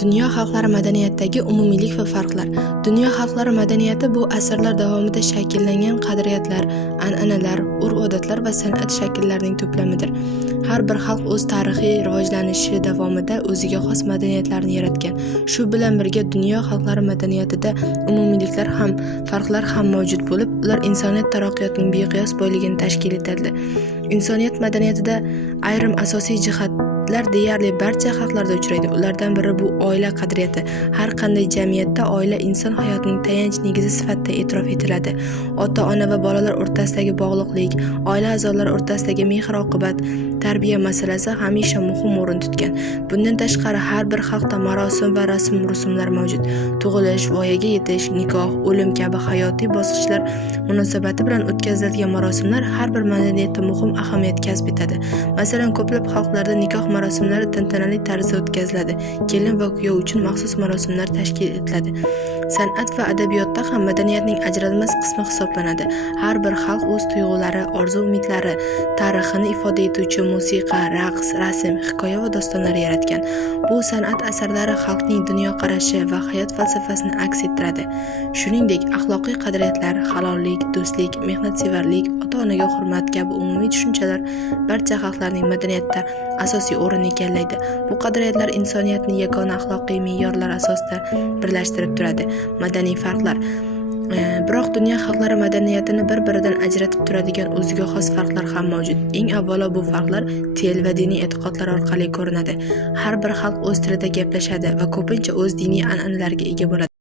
Dunyo xalqlari madaniyatidagi umumiylik va farqlar. Dunyo xalqlari madaniyati bu asrlar davomida shakllangan qadriyatlar, an'analar, urf-odatlar va san'at shakllarining to'plamidir. Har bir xalq o'z tarixiy rivojlanishi davomida o'ziga xos madaniyatlarni yaratgan. Shu bilan birga dunyo xalqlari madaniyatida umumiyliklar ham, farqlar ham mavjud bo'lib, ular insoniyat taraqqiyotining beqiyos boyligini tashkil etadi. Insoniyat madaniyatida ayrim asosiy jihatlar deyarli barcha xalqlarda uchraydi. Ulardan biri bu oila qadriyati. Har qanday jamiyatda oila inson hayotining tayanch negizi sifatida e'tirof etiladi. Ota-ona va bolalar o'rtasidagi bog'liqlik, oila a'zolari o'rtasidagi mehr-oqibat, tarbiya masalasi hamisha muhim o'rin tutgan. Bundan tashqari har bir xalqda marosim va rasm-rusumlar mavjud. Tug'ilish, voyaga yetish, nikoh, o'lim kabi hayotiy bosqichlar munosabati bilan o'tkaziladigan marosimlar har bir madaniyatda muhim ahamiyat kasb etadi. Masalan, ko'plab xalqlarda nikoh marosimlari tantanali tarzda o'tkaziladi. Kelin va kuyov uchun maxsus marosimlar tashkil etiladi. San'at va adabiyotda ham madaniyatning ajralmas qismi hisoblanadi. Har bir xalq o'z tuyg'ulari, orzu-umidlari, tarixini ifoda etuvchi musiqa, raqs, rasm, hikoya va dostonlar yaratgan. Bu san'at asarlari xalqning dunyoqarashi va hayot falsafasini aks ettiradi. Shuningdek, axloqiy qadriyatlar, halollik, do'stlik, mehnatsevarlik, ota-onaga hurmat kabi umumiy tushunchalar barcha xalqlarning madaniyatida asosiy o'rin egallaydi. Bu qadriyatlar insoniyatni yagona axloqiy me'yorlar asosida birlashtirib turadi. Madaniy farqlar. Biroq dunyo xalqlari madaniyatini bir-biridan ajratib turadigan o'ziga xos farqlar ham mavjud. Eng avvalo bu farqlar til va diniy e'tiqodlar orqali ko'rinadi. Har bir xalq o'z tilida gaplashadi va ko'pincha o'z diniy an'analariga ega bo'ladi.